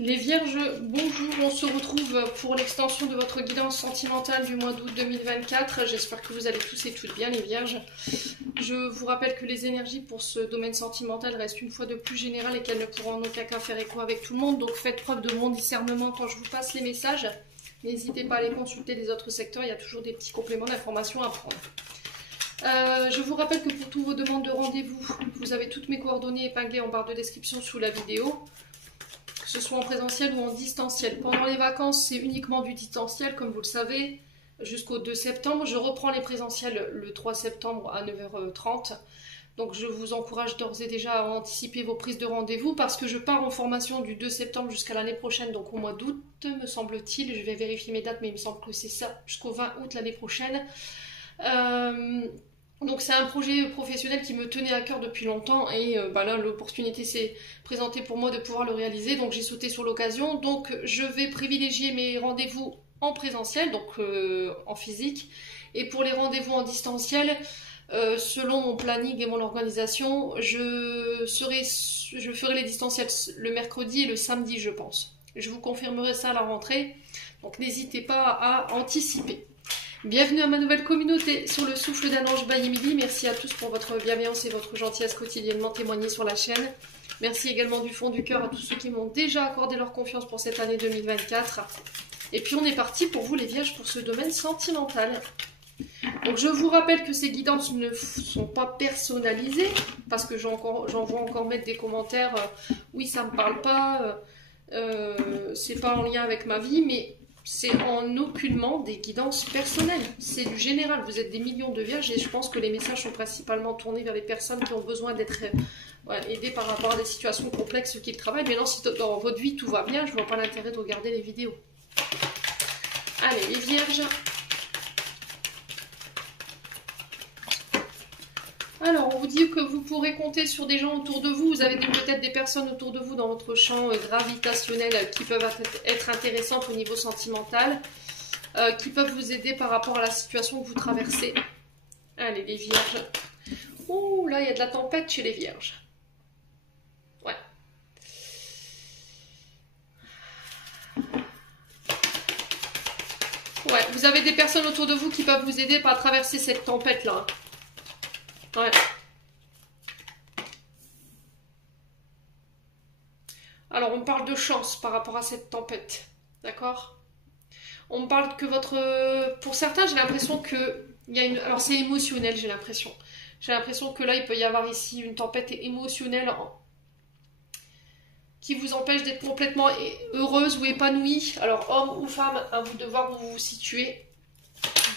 Les Vierges, bonjour, on se retrouve pour l'extension de votre guidance sentimentale du mois d'août 2024. J'espère que vous allez tous et toutes bien les Vierges. Je vous rappelle que les énergies pour ce domaine sentimental restent une fois de plus générales et qu'elles ne pourront en aucun cas faire écho avec tout le monde. Donc faites preuve de bon discernement quand je vous passe les messages. N'hésitez pas à les consulter des autres secteurs, il y a toujours des petits compléments d'informations à prendre. Je vous rappelle que pour toutes vos demandes de rendez-vous, vous avez toutes mes coordonnées épinglées en barre de description sous la vidéo. Que ce soit en présentiel ou en distanciel. Pendant les vacances, c'est uniquement du distanciel, comme vous le savez, jusqu'au 2 septembre. Je reprends les présentiels le 3 septembre à 9h30. Donc je vous encourage d'ores et déjà à anticiper vos prises de rendez-vous parce que je pars en formation du 2 septembre jusqu'à l'année prochaine, donc au mois d'août, me semble-t-il. Je vais vérifier mes dates, mais il me semble que c'est ça, jusqu'au 20 août l'année prochaine. Donc c'est un projet professionnel qui me tenait à cœur depuis longtemps et là l'opportunité s'est présentée pour moi de pouvoir le réaliser, donc j'ai sauté sur l'occasion. Donc je vais privilégier mes rendez-vous en présentiel, donc en physique, et pour les rendez-vous en distanciel, selon mon planning et mon organisation, je ferai les distanciels le mercredi et le samedi, je pense. Je vous confirmerai ça à la rentrée, donc n'hésitez pas à anticiper. Bienvenue à ma nouvelle communauté sur le souffle d'un ange by Emily. Merci à tous pour votre bienveillance et votre gentillesse quotidiennement témoignée sur la chaîne. Merci également du fond du cœur à tous ceux qui m'ont déjà accordé leur confiance pour cette année 2024. Et puis on est parti pour vous les Vierges pour ce domaine sentimental. Donc je vous rappelle que ces guidances ne sont pas personnalisées parce que j'en vois encore mettre des commentaires oui ça me parle pas, c'est pas en lien avec ma vie, mais c'est en aucunement des guidances personnelles, c'est du général. Vous êtes des millions de vierges et je pense que les messages sont principalement tournés vers les personnes qui ont besoin d'être aidées par rapport à des situations complexes qu'ils travaillent. Maintenant, si dans votre vie tout va bien, je vois pas l'intérêt de regarder les vidéos. Allez, les vierges. Alors, on vous dit que vous pourrez compter sur des gens autour de vous. Vous avez peut-être des personnes autour de vous dans votre champ gravitationnel qui peuvent être intéressantes au niveau sentimental, qui peuvent vous aider par rapport à la situation que vous traversez. Allez, les vierges. Ouh, là, il y a de la tempête chez les vierges. Ouais. Ouais, vous avez des personnes autour de vous qui peuvent vous aider à traverser cette tempête-là. Ouais. Alors, on parle de chance par rapport à cette tempête. D'accord? On me parle que pour certains, j'ai l'impression que... Alors, c'est émotionnel, j'ai l'impression. J'ai l'impression que là, il peut y avoir ici une tempête émotionnelle qui vous empêche d'être complètement heureuse ou épanouie. Alors, homme ou femme, à vous de voir où vous vous situez.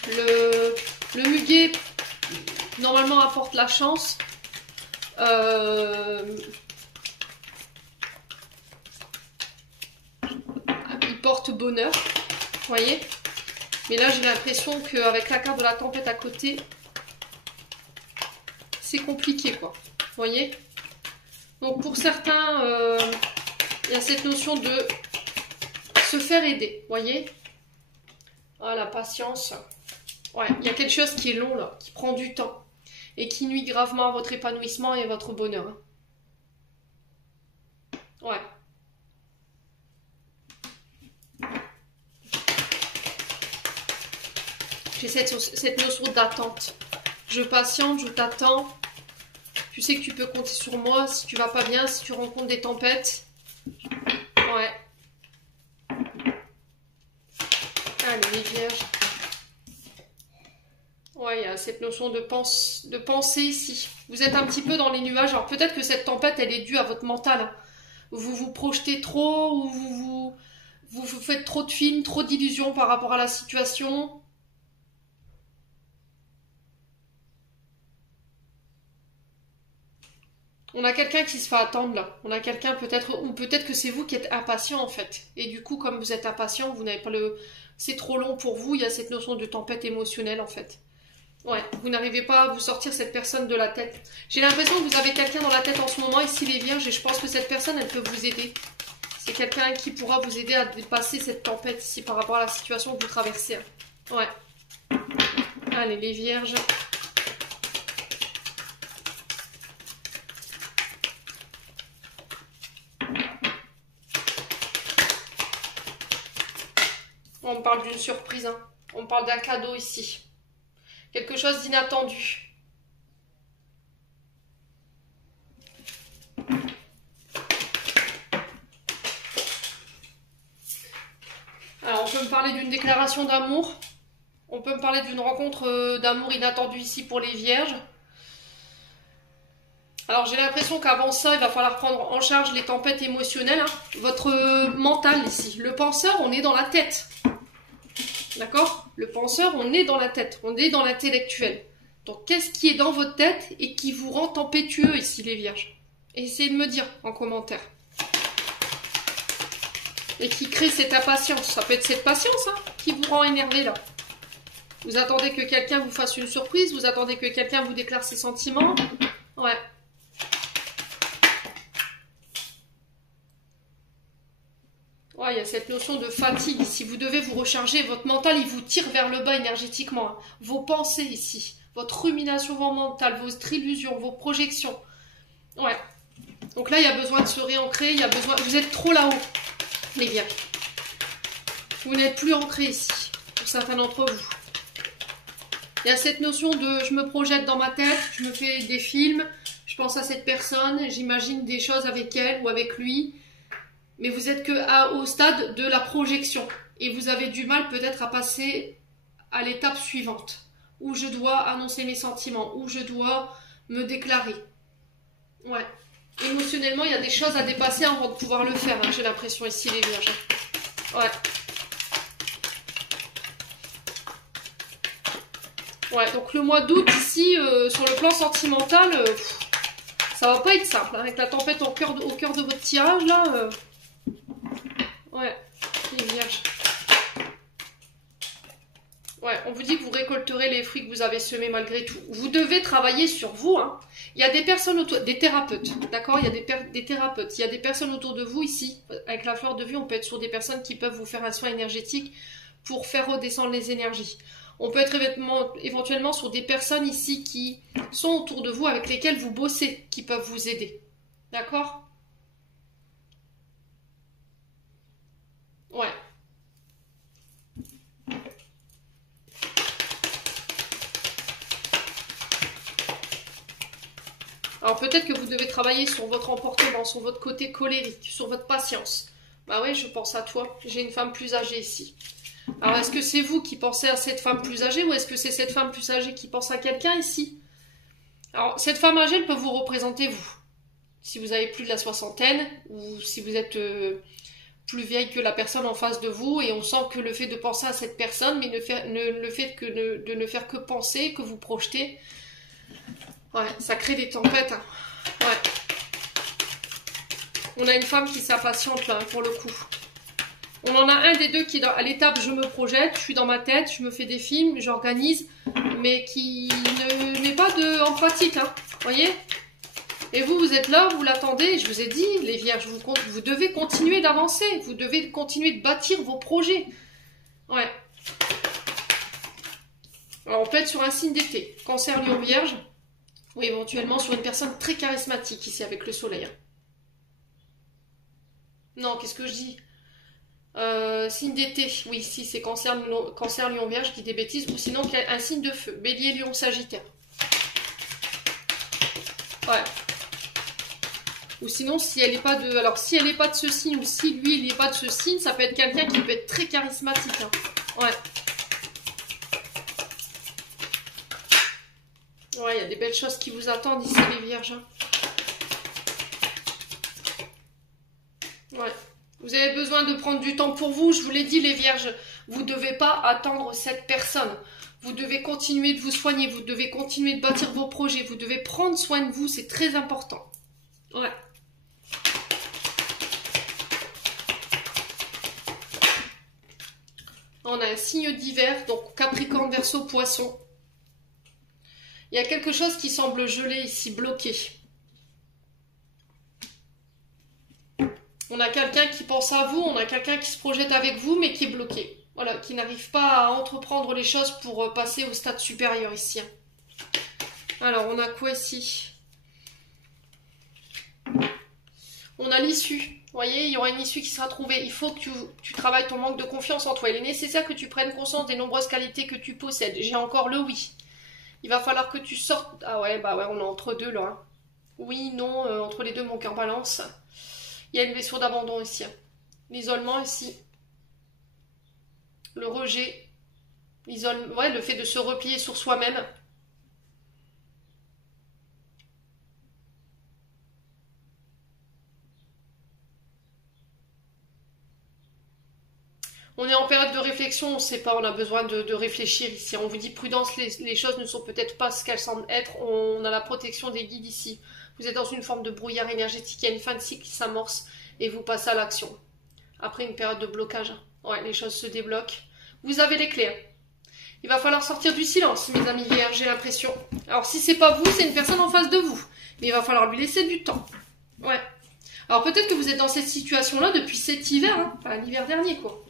Le muguet, normalement, apporte la chance. Il porte bonheur, vous voyez. Mais là, j'ai l'impression qu'avec la carte de la tempête à côté, c'est compliqué, quoi. Vous voyez. Donc, pour certains, il y a cette notion de se faire aider, vous voyez. Ah, la patience. Ouais, il y a quelque chose qui est long, là, qui prend du temps. Et qui nuit gravement à votre épanouissement et à votre bonheur. Ouais. J'ai cette notion d'attente. Je patiente, je t'attends. Tu sais que tu peux compter sur moi si tu vas pas bien, si tu rencontres des tempêtes. Ouais. Allez, les vierges. Ouais, il y a cette notion de pensée ici. Vous êtes un petit peu dans les nuages. Alors peut-être que cette tempête, elle est due à votre mental. Vous vous projetez trop, ou vous faites trop de films, trop d'illusions par rapport à la situation. On a quelqu'un qui se fait attendre là. On a quelqu'un peut-être, ou peut-être que c'est vous qui êtes impatient en fait. Et du coup, comme vous êtes impatient, vous n'avez pas c'est trop long pour vous. Il y a cette notion de tempête émotionnelle en fait. Ouais, vous n'arrivez pas à vous sortir cette personne de la tête. J'ai l'impression que vous avez quelqu'un dans la tête en ce moment, ici les vierges, et je pense que cette personne, elle peut vous aider. C'est quelqu'un qui pourra vous aider à dépasser cette tempête ici par rapport à la situation que vous traversez. Ouais. Allez, les vierges. On me parle d'une surprise, hein. On me parle d'un cadeau ici. Quelque chose d'inattendu. Alors, on peut me parler d'une déclaration d'amour. On peut me parler d'une rencontre d'amour inattendue ici pour les vierges. Alors, j'ai l'impression qu'avant ça, il va falloir prendre en charge les tempêtes émotionnelles. Hein. Votre mental ici. Le penseur, on est dans la tête. D'accord? Le penseur, on est dans la tête. On est dans l'intellectuel. Donc, qu'est-ce qui est dans votre tête et qui vous rend tempétueux ici, les vierges? Essayez de me dire en commentaire. Et qui crée cette impatience. Ça peut être cette patience hein, qui vous rend énervé là. Vous attendez que quelqu'un vous fasse une surprise. Vous attendez que quelqu'un vous déclare ses sentiments. Ouais. Ouais, il y a cette notion de fatigue ici. Vous devez vous recharger. Votre mental, il vous tire vers le bas énergétiquement. Hein. Vos pensées ici. Votre rumination mentale, vos illusions, vos projections. Ouais. Donc là, il y a besoin de se réancrer. Il y a besoin... Vous êtes trop là-haut. Les vierges. Vous n'êtes plus ancré ici, pour certains d'entre vous. Il y a cette notion de je me projette dans ma tête, je me fais des films, je pense à cette personne, j'imagine des choses avec elle ou avec lui, mais vous êtes au stade de la projection et vous avez du mal peut-être à passer à l'étape suivante, où je dois annoncer mes sentiments, où je dois me déclarer. Ouais. Émotionnellement, il y a des choses à dépasser avant de pouvoir le faire, hein, j'ai l'impression ici, les vierges. Ouais. Ouais, donc le mois d'août, ici, sur le plan sentimental, ça va pas être simple. Hein, avec la tempête au cœur de votre tirage, là. Ouais, les vierges. Ouais, on vous dit que vous récolterez les fruits que vous avez semés malgré tout. Vous devez travailler sur vous. Hein. Il y a des personnes autour, des thérapeutes, d'accord? Il y a des thérapeutes. Il y a des personnes autour de vous ici. Avec la fleur de vie, on peut être sur des personnes qui peuvent vous faire un soin énergétique pour faire redescendre les énergies. On peut être éventuellement sur des personnes ici qui sont autour de vous, avec lesquelles vous bossez, qui peuvent vous aider. D'accord? Ouais. Alors peut-être que vous devez travailler sur votre emportement, sur votre côté colérique, sur votre patience. Bah oui, je pense à toi. J'ai une femme plus âgée ici. Alors est-ce que c'est vous qui pensez à cette femme plus âgée ou est-ce que c'est cette femme plus âgée qui pense à quelqu'un ici? Alors cette femme âgée, elle peut vous représenter vous. Si vous avez plus de la soixantaine ou si vous êtes plus vieille que la personne en face de vous et on sent que le fait de penser à cette personne, mais le fait de ne faire que penser, que vous projetez, ouais, ça crée des tempêtes. Hein. Ouais. On a une femme qui s'impatiente là, pour le coup. On en a un des deux qui est à l'étape je me projette, je suis dans ma tête, je me fais des films, j'organise, mais qui ne met pas en pratique, hein, voyez? Et vous, vous êtes là, vous l'attendez, je vous ai dit, les vierges, vous devez continuer d'avancer, vous devez continuer de bâtir vos projets. Ouais. Alors on peut être sur un signe d'été, Cancer, Lion, Vierge, ou éventuellement sur une personne très charismatique ici avec le soleil. Hein. Non, qu'est-ce que je dis? Signe d'été, oui, si c'est cancer, lion, vierge, qui dit des bêtises, ou sinon un signe de feu, bélier, lion, sagittaire. Ouais. Ou sinon, si elle n'est pas de... Alors, si elle n'est pas de ce signe, ou si lui, il n'est pas de ce signe, ça peut être quelqu'un qui peut être très charismatique. Hein. Ouais. Ouais, il y a des belles choses qui vous attendent ici, les vierges. Hein. Ouais. Vous avez besoin de prendre du temps pour vous, je vous l'ai dit les vierges, vous ne devez pas attendre cette personne. Vous devez continuer de vous soigner, vous devez continuer de bâtir vos projets, vous devez prendre soin de vous, c'est très important. Ouais. On a un signe d'hiver, donc Capricorne, Verseau, Poisson. Il y a quelque chose qui semble gelé ici, bloqué. On a quelqu'un qui pense à vous, on a quelqu'un qui se projette avec vous, mais qui est bloqué. Voilà, qui n'arrive pas à entreprendre les choses pour passer au stade supérieur ici. Alors, on a quoi ici? On a l'issue. Vous voyez, il y aura une issue qui sera trouvée. Il faut que tu travailles ton manque de confiance en toi. Il est nécessaire que tu prennes conscience des nombreuses qualités que tu possèdes. J'ai encore le oui. Il va falloir que tu sortes... Ah ouais, bah ouais, on est entre deux là. Hein. Oui, non, entre les deux, mon cœur balance. Il y a une blessure d'abandon ici. Hein. L'isolement ici. Le rejet. Ouais, le fait de se replier sur soi-même. On est en période de réflexion, on ne sait pas, on a besoin de réfléchir ici. On vous dit prudence, les choses ne sont peut-être pas ce qu'elles semblent être. On a la protection des guides ici. Vous êtes dans une forme de brouillard énergétique, il y a une fin de cycle qui s'amorce et vous passez à l'action. Après une période de blocage, ouais, les choses se débloquent. Vous avez les clés. Il va falloir sortir du silence, mes amis vierges, j'ai l'impression. Alors si c'est pas vous, c'est une personne en face de vous. Mais il va falloir lui laisser du temps. Ouais. Alors peut-être que vous êtes dans cette situation-là depuis cet hiver, hein, enfin l'hiver dernier quoi.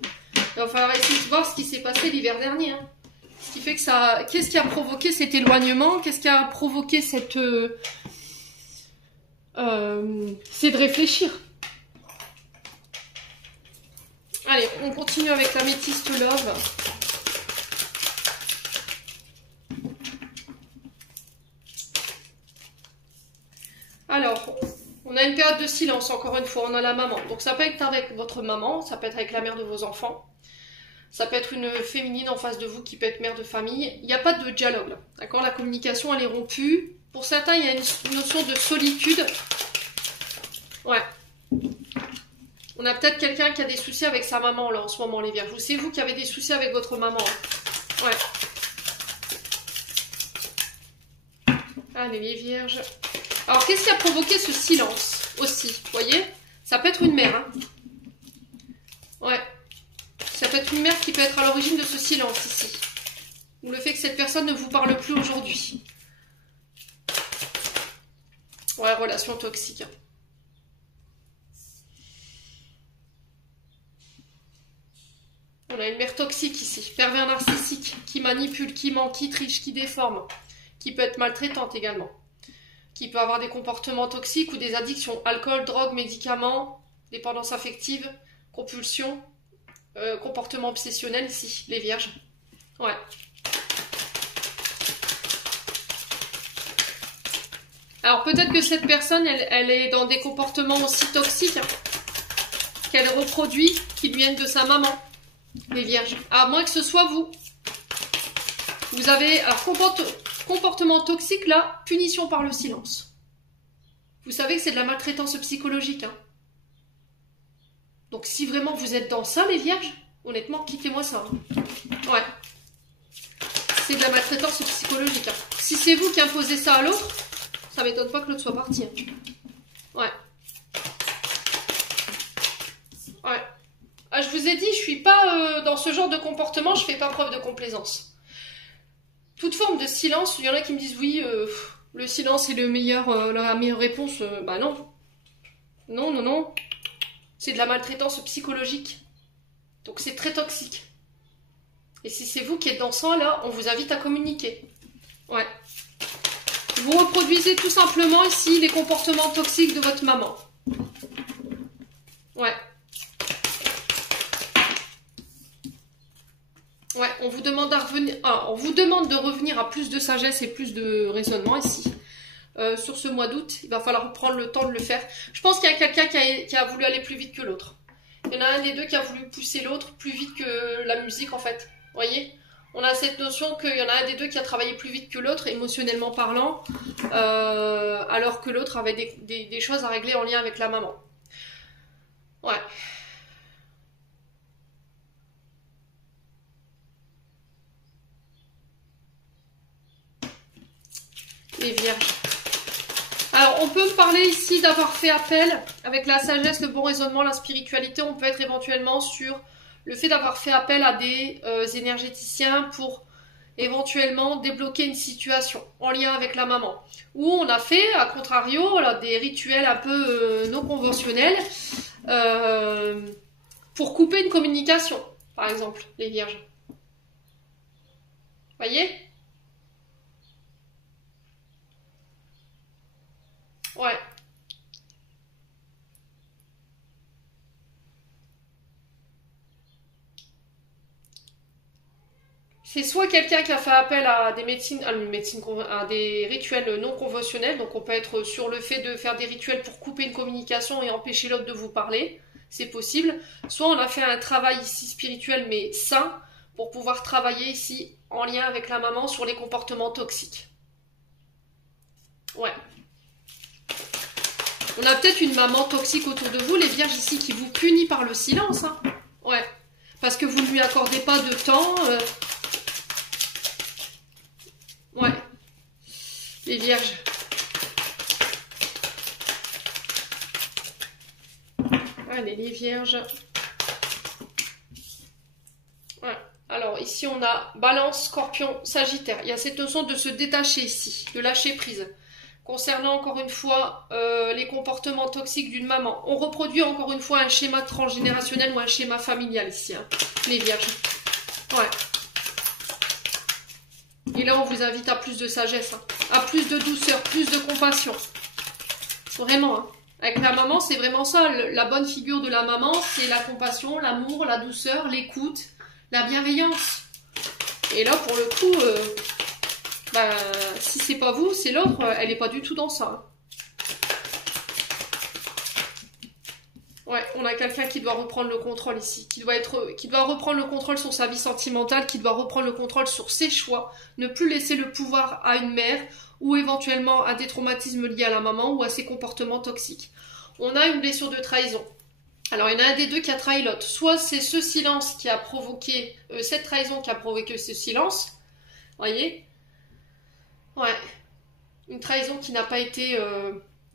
Il va falloir essayer de voir ce qui s'est passé l'hiver dernier. Hein. Ce qui fait que ça... Qu'est-ce qui a provoqué cet éloignement? Qu'est-ce qui a provoqué cette... C'est de réfléchir. Allez, on continue avec la métiste love. Alors, on a une période de silence, encore une fois, on a la maman. Donc ça peut être avec votre maman, ça peut être avec la mère de vos enfants. Ça peut être une féminine en face de vous qui peut être mère de famille. Il n'y a pas de dialogue, d'accord? La communication, elle est rompue. Pour certains, il y a une notion de solitude. Ouais. On a peut-être quelqu'un qui a des soucis avec sa maman, là, en ce moment, les vierges. Ou c'est vous qui avez des soucis avec votre maman. Hein. Ouais. Allez, les vierges. Alors, qu'est-ce qui a provoqué ce silence, aussi? Vous voyez? Ça peut être une mère, hein. Ouais. Ça peut être une mère qui peut être à l'origine de ce silence ici. Ou le fait que cette personne ne vous parle plus aujourd'hui. Ouais, relation toxique. On a une mère toxique ici. Pervers narcissique. Qui manipule, qui ment, qui triche, qui déforme. Qui peut être maltraitante également. Qui peut avoir des comportements toxiques ou des addictions. Alcool, drogue, médicaments, dépendance affective, compulsion. Comportement obsessionnel ici, les vierges. Ouais. Alors peut-être que cette personne, elle est dans des comportements aussi toxiques hein, qu'elle reproduit, qui lui viennent de sa maman, les vierges. À moins que ce soit vous. Vous avez, alors comportement toxique là, punition par le silence. Vous savez que c'est de la maltraitance psychologique. Hein. Donc si vraiment vous êtes dans ça, les vierges, honnêtement, quittez-moi ça. Hein. Ouais. C'est de la maltraitance psychologique. Hein. Si c'est vous qui imposez ça à l'autre, ça m'étonne pas que l'autre soit parti. Hein. Ouais. Ouais. Ah, je vous ai dit, je suis pas dans ce genre de comportement, je fais pas preuve de complaisance. Toute forme de silence, il y en a qui me disent oui, le silence est la meilleure réponse. Bah non. Non, non, non. C'est de la maltraitance psychologique. Donc c'est très toxique. Et si c'est vous qui êtes dans ça, là, on vous invite à communiquer. Ouais. Vous reproduisez tout simplement ici les comportements toxiques de votre maman. Ouais. Ouais, on vous demande de revenir à plus de sagesse et plus de raisonnement ici. Sur ce mois d'août, il va falloir prendre le temps de le faire. Je pense qu'il y a quelqu'un qui a voulu aller plus vite que l'autre. Il y en a un des deux qui a voulu pousser l'autre plus vite que la musique en fait. Vous voyez? On a cette notion qu'il y en a un des deux qui a travaillé plus vite que l'autre, émotionnellement parlant, alors que l'autre avait des choses à régler en lien avec la maman. Ouais. Les vierges. Alors, on peut me parler ici d'avoir fait appel, avec la sagesse, le bon raisonnement, la spiritualité, on peut être éventuellement sur le fait d'avoir fait appel à des énergéticiens pour éventuellement débloquer une situation en lien avec la maman. Ou on a fait, à contrario, là, des rituels un peu non conventionnels pour couper une communication, par exemple, les vierges. Voyez ? Ouais. C'est soit quelqu'un qui a fait appel à des à des rituels non conventionnels, donc on peut être sur le fait de faire des rituels pour couper une communication et empêcher l'autre de vous parler, c'est possible. Soit on a fait un travail ici spirituel mais sain pour pouvoir travailler ici en lien avec la maman sur les comportements toxiques. Ouais. On a peut-être une maman toxique autour de vous, les vierges ici, qui vous punit par le silence. Hein. Ouais. Parce que vous ne lui accordez pas de temps. Ouais. Les vierges. Allez, les vierges. Ouais. Alors, ici, on a Balance, Scorpion, Sagittaire. Il y a cette notion de se détacher ici, de lâcher prise. Concernant encore une fois les comportements toxiques d'une maman. On reproduit encore une fois un schéma transgénérationnel ou un schéma familial ici, hein, les vierges. Ouais. Et là, on vous invite à plus de sagesse, hein, à plus de douceur, plus de compassion. Vraiment, hein. Avec la maman, c'est vraiment ça. La bonne figure de la maman, c'est la compassion, l'amour, la douceur, l'écoute, la bienveillance. Et là, pour le coup... si c'est pas vous, c'est l'autre, elle est pas du tout dans ça. Hein. Ouais, on a quelqu'un qui doit reprendre le contrôle ici, qui doit reprendre le contrôle sur sa vie sentimentale, qui doit reprendre le contrôle sur ses choix, ne plus laisser le pouvoir à une mère ou éventuellement à des traumatismes liés à la maman ou à ses comportements toxiques. On a une blessure de trahison. Alors, il y en a un des deux qui a trahi l'autre. Soit c'est ce silence qui a provoqué, cette trahison qui a provoqué ce silence, voyez. Ouais, une trahison qui n'a pas été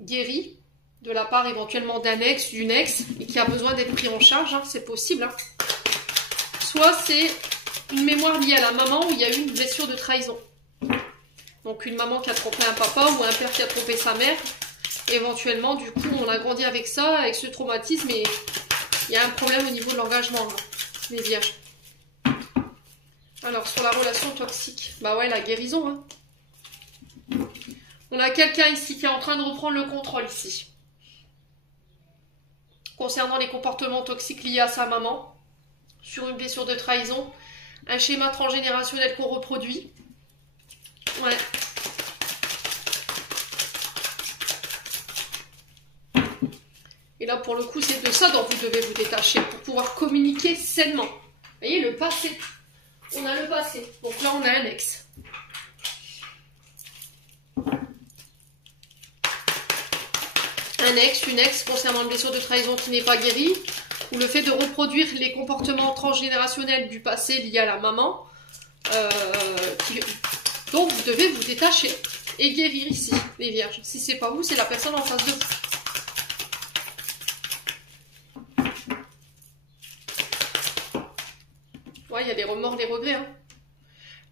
guérie de la part éventuellement d'un ex, d'une ex, et qui a besoin d'être pris en charge, hein, c'est possible. Hein. Soit c'est une mémoire liée à la maman où il y a eu une blessure de trahison. Donc une maman qui a trompé un papa ou un père qui a trompé sa mère. Éventuellement, du coup, on a grandi avec ça, avec ce traumatisme, et il y a un problème au niveau de l'engagement, hein, les vierges. Alors, sur la relation toxique, bah ouais, la guérison, hein. On a quelqu'un ici qui est en train de reprendre le contrôle ici. Concernant les comportements toxiques liés à sa maman, sur une blessure de trahison, un schéma transgénérationnel qu'on reproduit. Ouais. Et là, pour le coup, c'est de ça dont vous devez vous détacher pour pouvoir communiquer sainement. Vous voyez, le passé. On a le passé. Donc là, on a un ex. Un ex, une ex concernant une blessure de trahison qui n'est pas guérie, ou le fait de reproduire les comportements transgénérationnels du passé liés à la maman, dont vous devez vous détacher et guérir ici, les vierges. Si c'est pas vous, c'est la personne en face de vous. Ouais, il y a des remords, des regrets. Hein.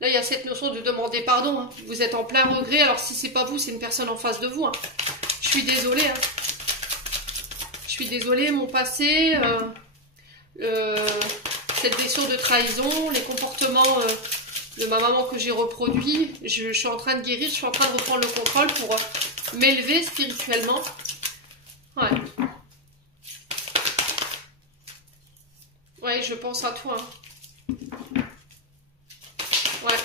Là, il y a cette notion de demander pardon. Hein. Vous êtes en plein regret, alors si c'est pas vous, c'est une personne en face de vous. Hein. Je suis désolée. Hein. Je suis désolée, mon passé, cette blessure de trahison, les comportements de ma maman que j'ai reproduits, je suis en train de guérir, je suis en train de reprendre le contrôle pour m'élever spirituellement. Ouais. Ouais, je pense à toi. Hein. Ouais.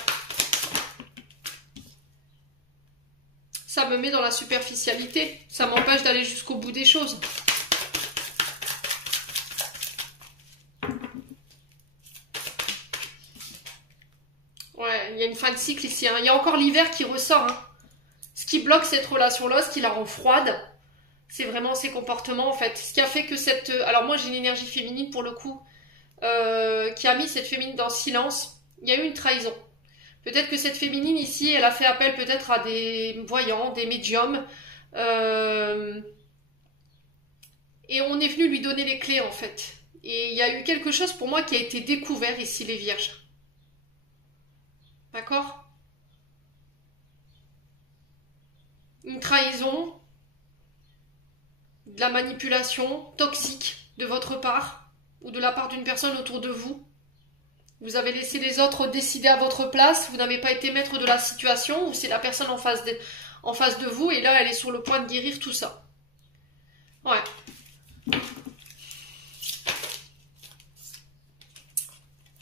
Ça me met dans la superficialité. Ça m'empêche d'aller jusqu'au bout des choses. Ouais, il y a une fin de cycle ici. Hein. Il y a encore l'hiver qui ressort. Hein. Ce qui bloque cette relation-là, ce qui la rend froide, c'est vraiment ses comportements en fait. Ce qui a fait que cette... Alors moi j'ai une énergie féminine pour le coup, qui a mis cette féminine dans le silence. Il y a eu une trahison. Peut-être que cette féminine ici, elle a fait appel peut-être à des voyants, des médiums. Et on est venu lui donner les clés en fait. Et il y a eu quelque chose pour moi qui a été découvert ici les vierges. D'accord ? Une trahison, de la manipulation toxique de votre part ou de la part d'une personne autour de vous. Vous avez laissé les autres décider à votre place, vous n'avez pas été maître de la situation ou c'est la personne en face de vous et là elle est sur le point de guérir tout ça. Ouais.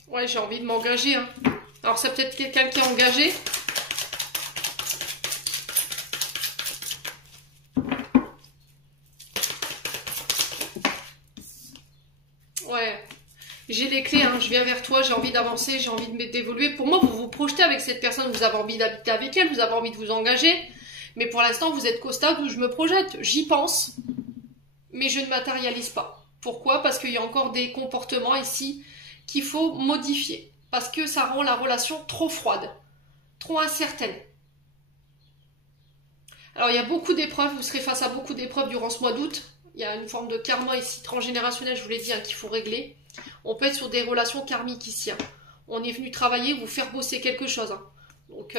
Ouais, j'ai envie de m'engager. Hein. Alors c'est peut-être quelqu'un qui est engagé. Ouais, j'ai les clés, hein. Je viens vers toi, j'ai envie d'avancer, j'ai envie d'évoluer. Pour moi, vous vous projetez avec cette personne, vous avez envie d'habiter avec elle, vous avez envie de vous engager. Mais pour l'instant, vous êtes qu'au stade où je me projette. J'y pense, mais je ne matérialise pas. Pourquoi? Parce qu'il y a encore des comportements ici qu'il faut modifier. Parce que ça rend la relation trop froide, trop incertaine. Alors, il y a beaucoup d'épreuves, vous serez face à beaucoup d'épreuves durant ce mois d'août. Il y a une forme de karma ici, transgénérationnel, je vous l'ai dit, hein, qu'il faut régler. On peut être sur des relations karmiques ici. Hein. On est venu travailler, vous faire bosser quelque chose. Hein. Donc,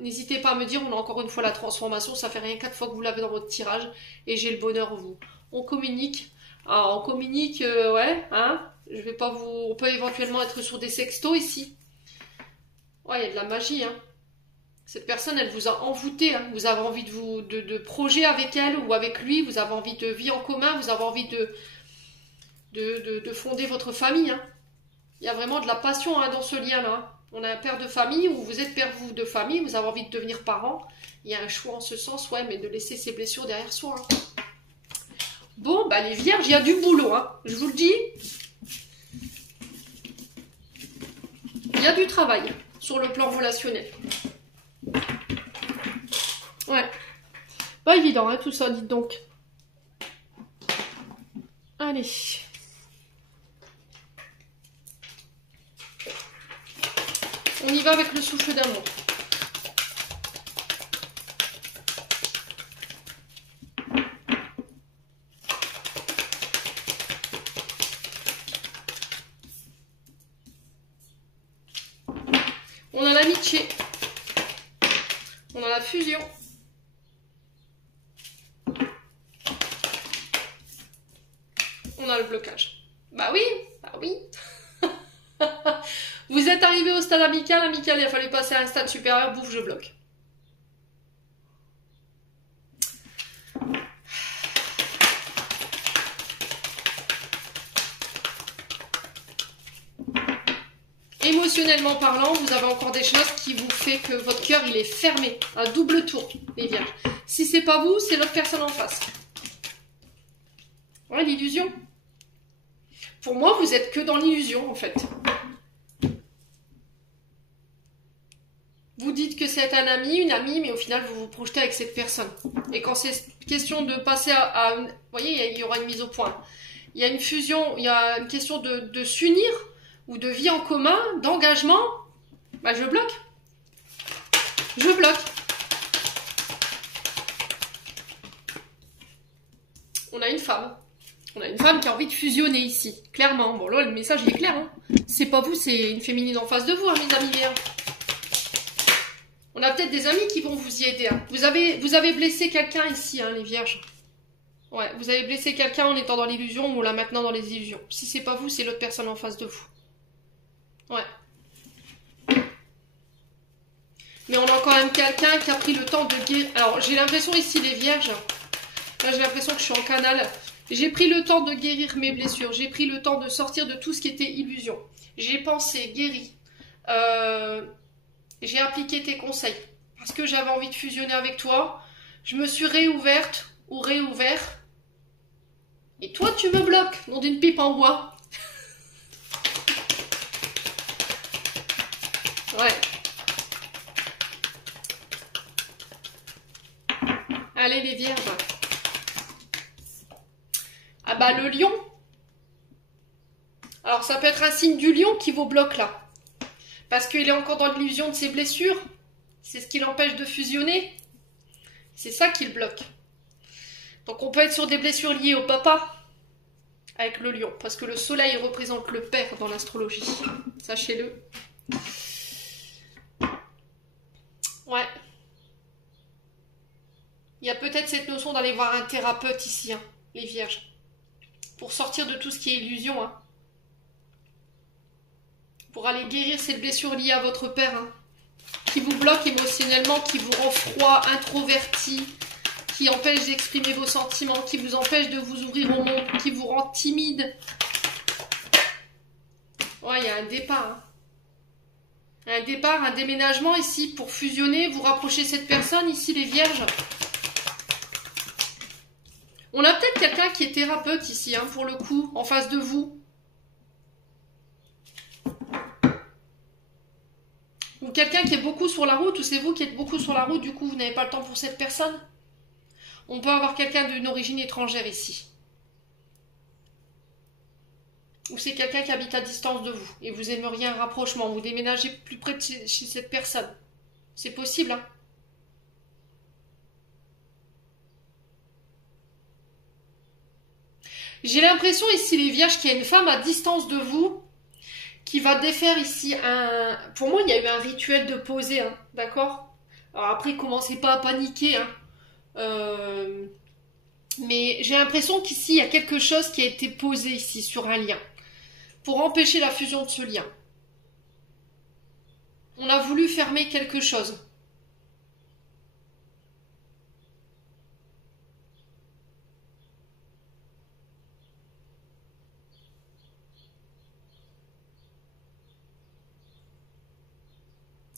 n'hésitez pas à me dire, on a encore une fois la transformation, ça fait rien 4 fois que vous l'avez dans votre tirage, et j'ai le bonheur vous. On communique, alors, on communique, ouais, hein, je vais pas vous... On peut éventuellement être sur des sextos ici. Ouais, il y a de la magie, hein. Cette personne, elle vous a envoûté, hein. Vous avez envie de projet avec elle ou avec lui, vous avez envie de vie en commun, vous avez envie de fonder votre famille, hein. Il y a vraiment de la passion, hein, dans ce lien-là. On a un père de famille, ou vous êtes père vous de famille, vous avez envie de devenir parent. Il y a un choix en ce sens, ouais, mais de laisser ses blessures derrière soi. Hein. Bon, bah les vierges, il y a du boulot, hein. Je vous le dis. Il y a du travail sur le plan relationnel. Ouais. Pas évident, hein, tout ça, dites donc. Allez. On y va avec le souffle d'amour. On a l'amitié. On a la fusion. On a le blocage. Bah oui, bah oui. Vous êtes arrivé au stade amical, il a fallu passer à un stade supérieur, bouffe, je bloque. Émotionnellement parlant, vous avez encore des choses qui vous fait que votre cœur il est fermé, un double tour, les vierges. Si c'est pas vous, c'est l'autre personne en face. Ouais, l'illusion. Pour moi, vous êtes que dans l'illusion en fait. Vous dites que c'est un ami, une amie, mais au final, vous vous projetez avec cette personne. Et quand c'est question de passer à une... Vous voyez, il y aura une mise au point. Il y a une fusion, il y a une question de s'unir, ou de vie en commun, d'engagement. Bah, je bloque. Je bloque. On a une femme. On a une femme qui a envie de fusionner ici. Clairement. Bon, là, le message, il est clair. Hein. C'est pas vous, c'est une féminine en face de vous, hein, mes amis vierges. On a peut-être des amis qui vont vous y aider. Hein. Vous avez blessé quelqu'un ici, hein, les vierges. Ouais, vous avez blessé quelqu'un en étant dans l'illusion ou là maintenant dans les illusions. Si c'est pas vous, c'est l'autre personne en face de vous. Ouais. Mais on a quand même quelqu'un qui a pris le temps de guérir. Alors, j'ai l'impression ici, les vierges, là j'ai l'impression que je suis en canal. J'ai pris le temps de guérir mes blessures. J'ai pris le temps de sortir de tout ce qui était illusion. J'ai pensé, guéri. J'ai appliqué tes conseils. Parce que j'avais envie de fusionner avec toi. Je me suis réouverte ou réouvert. Et toi, tu me bloques, nom d'une pipe en bois. Ouais. Allez, les vierges. Ah bah, le lion. Alors, ça peut être un signe du lion qui vous bloque là. Parce qu'il est encore dans l'illusion de ses blessures. C'est ce qui l'empêche de fusionner. C'est ça qui le bloque. Donc on peut être sur des blessures liées au papa. Avec le lion. Parce que le soleil représente le père dans l'astrologie. Sachez-le. Ouais. Il y a peut-être cette notion d'aller voir un thérapeute ici, hein, les vierges. Pour sortir de tout ce qui est illusion, hein. Pour aller guérir cette blessure liée à votre père, hein, qui vous bloque émotionnellement, qui vous rend froid, introverti, qui empêche d'exprimer vos sentiments, qui vous empêche de vous ouvrir au monde, qui vous rend timide. Ouais, il y a un départ. Hein. Un départ, un déménagement ici pour fusionner, vous rapprocher de cette personne, ici les vierges. On a peut-être quelqu'un qui est thérapeute ici, hein, pour le coup, en face de vous. Ou quelqu'un qui est beaucoup sur la route, ou c'est vous qui êtes beaucoup sur la route, du coup vous n'avez pas le temps pour cette personne. On peut avoir quelqu'un d'une origine étrangère ici. Ou c'est quelqu'un qui habite à distance de vous, et vous aimeriez un rapprochement, vous déménagez plus près de chez cette personne. C'est possible, hein. J'ai l'impression ici, les vierges, qu'il y a une femme à distance de vous qui va défaire ici un... Pour moi, il y a eu un rituel de posée, hein, d'accord? Alors après, commencez pas à paniquer, hein. Mais j'ai l'impression qu'ici, il y a quelque chose qui a été posé ici sur un lien pour empêcher la fusion de ce lien. On a voulu fermer quelque chose.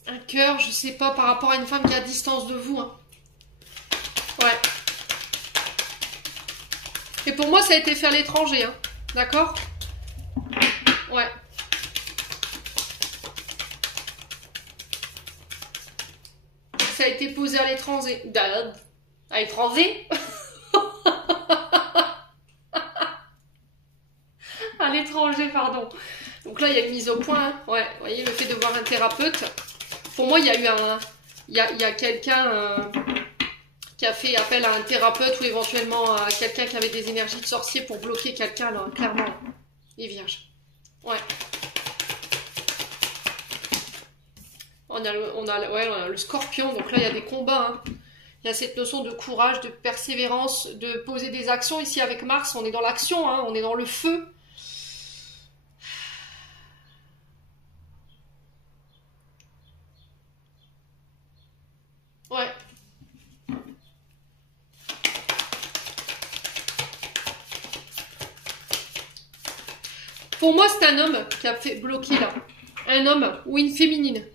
Un cœur, je sais pas, par rapport à une femme qui est à distance de vous, hein. Ouais. Et pour moi, ça a été fait à l'étranger, hein. D'accord? Ouais. Ça a été posé à l'étranger. À l'étranger? À l'étranger, pardon. Donc là, il y a une mise au point, hein. Ouais, vous voyez, le fait de voir un thérapeute. Pour moi, il y a eu un... Il y a quelqu'un qui a fait appel à un thérapeute ou éventuellement à quelqu'un qui avait des énergies de sorcier pour bloquer quelqu'un, là, clairement. Les vierges. Ouais. On a le scorpion, donc là, il y a des combats, hein. Il y a cette notion de courage, de persévérance, de poser des actions. Ici, avec Mars, on est dans l'action, hein, on est dans le feu. Ouais. Pour moi, c'est un homme qui a fait bloquer là. Un homme ou une féminine.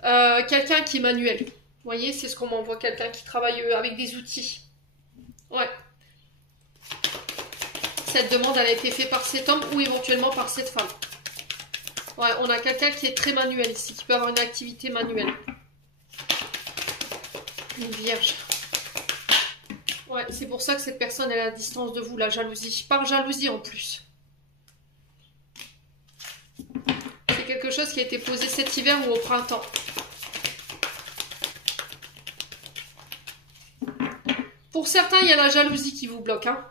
Quelqu'un qui est manuel. Vous voyez, c'est ce qu'on m'envoie, quelqu'un qui travaille avec des outils. Ouais. Cette demande, elle a été faite par cet homme ou éventuellement par cette femme. Ouais, on a quelqu'un qui est très manuel ici, qui peut avoir une activité manuelle. Une vierge. Ouais, c'est pour ça que cette personne est à la distance de vous, la jalousie. Par jalousie en plus. C'est quelque chose qui a été posé cet hiver ou au printemps. Pour certains, il y a la jalousie qui vous bloque, hein.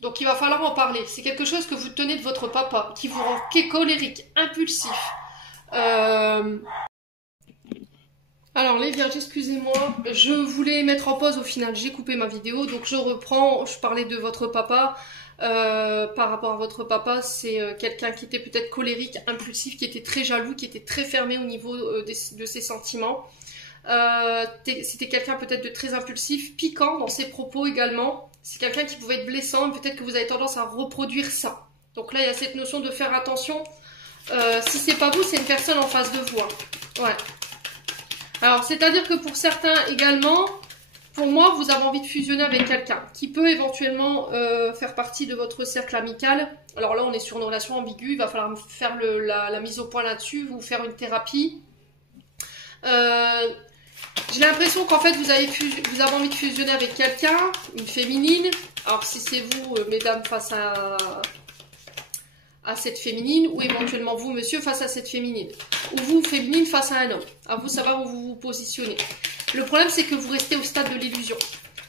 Donc il va falloir en parler. C'est quelque chose que vous tenez de votre papa, qui vous rend colérique, impulsif. Alors les vierges, excusez-moi, je voulais mettre en pause au final, j'ai coupé ma vidéo, donc je reprends, je parlais de votre papa. Par rapport à votre papa, c'est quelqu'un qui était peut-être colérique, impulsif, qui était très jaloux, qui était très fermé au niveau de ses sentiments. C'était quelqu'un peut-être de très impulsif, piquant dans ses propos également. C'est quelqu'un qui pouvait être blessant, et peut-être que vous avez tendance à reproduire ça. Donc là, il y a cette notion de faire attention. Si c'est pas vous, c'est une personne en face de vous, hein. Ouais. Alors, c'est-à-dire que pour certains également, pour moi, vous avez envie de fusionner avec quelqu'un qui peut éventuellement faire partie de votre cercle amical. Alors là, on est sur une relation ambiguë, il va falloir faire la mise au point là-dessus, vous faire une thérapie. J'ai l'impression qu'en fait, vous avez envie de fusionner avec quelqu'un, une féminine. Alors si c'est vous, mesdames, face à cette féminine, ou éventuellement vous, monsieur, face à cette féminine. Ou vous, féminine, face à un homme. À vous de savoir où vous vous positionnez. Le problème, c'est que vous restez au stade de l'illusion.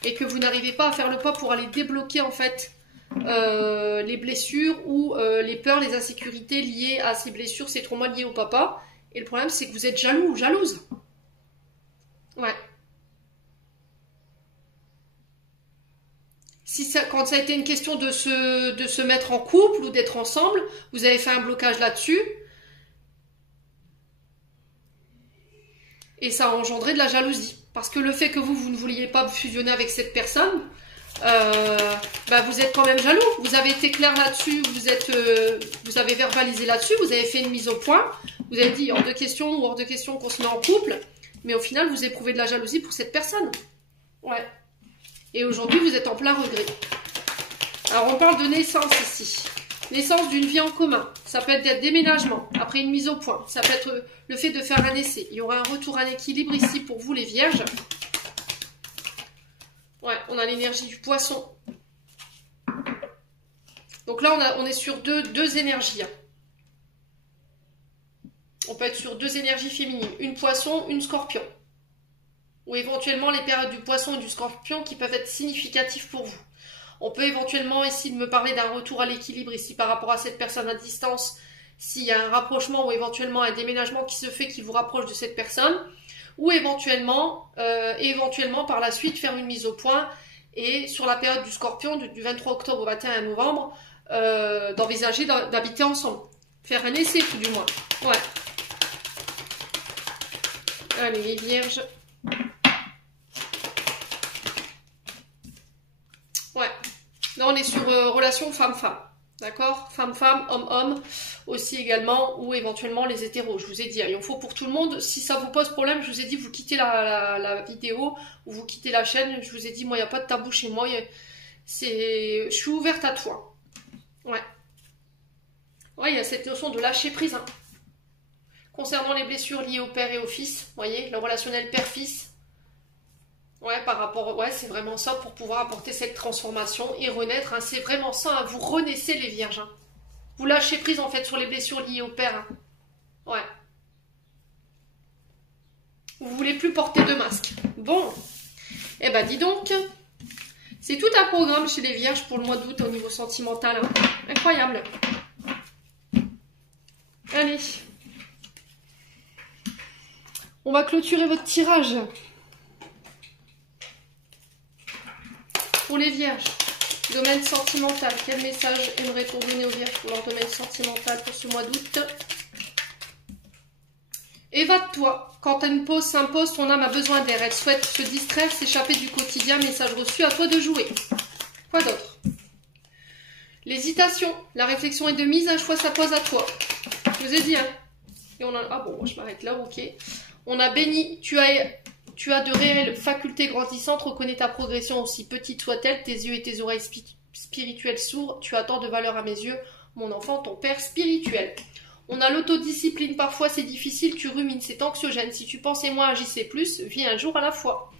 Et que vous n'arrivez pas à faire le pas pour aller débloquer, en fait, les blessures ou les peurs, les insécurités liées à ces blessures, ces traumas liés au papa. Et le problème, c'est que vous êtes jaloux ou jalouse. Ouais. Quand ça a été une question de se mettre en couple ou d'être ensemble, vous avez fait un blocage là-dessus. Et ça a engendré de la jalousie. Parce que le fait que vous ne vouliez pas fusionner avec cette personne, vous êtes quand même jaloux. Vous avez été clair là-dessus, vous avez verbalisé là-dessus, vous avez fait une mise au point. Vous avez dit hors de question ou hors de question qu'on se met en couple, mais au final, vous éprouvez de la jalousie pour cette personne. Ouais. Et aujourd'hui, vous êtes en plein regret. Alors, on parle de naissance ici. Naissance d'une vie en commun. Ça peut être des déménagements, après une mise au point. Ça peut être le fait de faire un essai. Il y aura un retour à l'équilibre ici pour vous, les vierges. Ouais, on a l'énergie du poisson. Donc là, on est sur deux énergies. Hein. On peut être sur deux énergies féminines. Une poisson, une scorpion. Ou éventuellement les périodes du poisson et du scorpion qui peuvent être significatives pour vous. On peut éventuellement ici me parler d'un retour à l'équilibre ici par rapport à cette personne à distance. S'il y a un rapprochement ou éventuellement un déménagement qui se fait qui vous rapproche de cette personne. Ou éventuellement par la suite faire une mise au point. Et sur la période du scorpion, du 23 octobre au 21 novembre, d'envisager d'habiter ensemble. Faire un essai tout du moins. Ouais. Allez, les vierges. Ouais. Là, on est sur relation femme-femme. D'accord? Femme-femme, homme-homme aussi également, ou éventuellement les hétéros. Je vous ai dit, il en faut pour tout le monde. Si ça vous pose problème, je vous ai dit, vous quittez la vidéo ou vous quittez la chaîne. Je vous ai dit, moi, il n'y a pas de tabou chez moi. Je suis ouverte à toi. Ouais. Ouais, il y a cette notion de lâcher prise. Hein. Concernant les blessures liées au père et au fils, vous voyez, le relationnel père-fils. Ouais, ouais, c'est vraiment ça pour pouvoir apporter cette transformation et renaître. Hein. C'est vraiment ça, hein. Vous renaissez les vierges. Hein. Vous lâchez prise en fait sur les blessures liées au père. Hein. Ouais. Vous voulez plus porter de masque. Bon. Eh ben dis donc. C'est tout un programme chez les vierges pour le mois d'août au niveau sentimental. Hein. Incroyable. Allez. On va clôturer votre tirage. Pour les vierges, domaine sentimental, quel message aimerait-on donner aux vierges pour leur domaine sentimental pour ce mois d'août? Évade-toi. Quand une pause s'impose, ton âme a besoin d'air. Elle souhaite se distraire, s'échapper du quotidien. Message reçu, à toi de jouer. Quoi d'autre? L'hésitation. La réflexion est de mise, un choix s'impose à toi. Je vous ai dit, hein. Et on a... Ah bon, je m'arrête là, ok. On a béni, tu as de réelles facultés grandissantes, reconnais ta progression aussi petite soit-elle, tes yeux et tes oreilles spirituelles sourds, tu as tant de valeur à mes yeux, mon enfant, ton père spirituel. On a l'autodiscipline, parfois c'est difficile, tu rumines, c'est anxiogène, si tu pensais moins, agissais plus, vis un jour à la fois.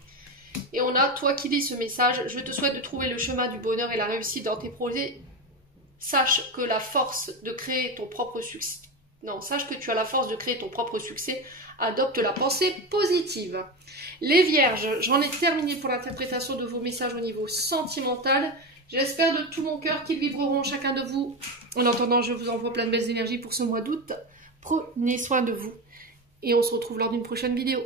Et on a, toi qui lis ce message, je te souhaite de trouver le chemin du bonheur et la réussite dans tes projets. Sache que la force de créer ton propre succès. Non, sache que tu as la force de créer ton propre succès. Adopte la pensée positive. Les vierges, j'en ai terminé pour l'interprétation de vos messages au niveau sentimental. J'espère de tout mon cœur qu'ils vibreront chacun de vous. En attendant, je vous envoie plein de belles énergies pour ce mois d'août. Prenez soin de vous. Et on se retrouve lors d'une prochaine vidéo.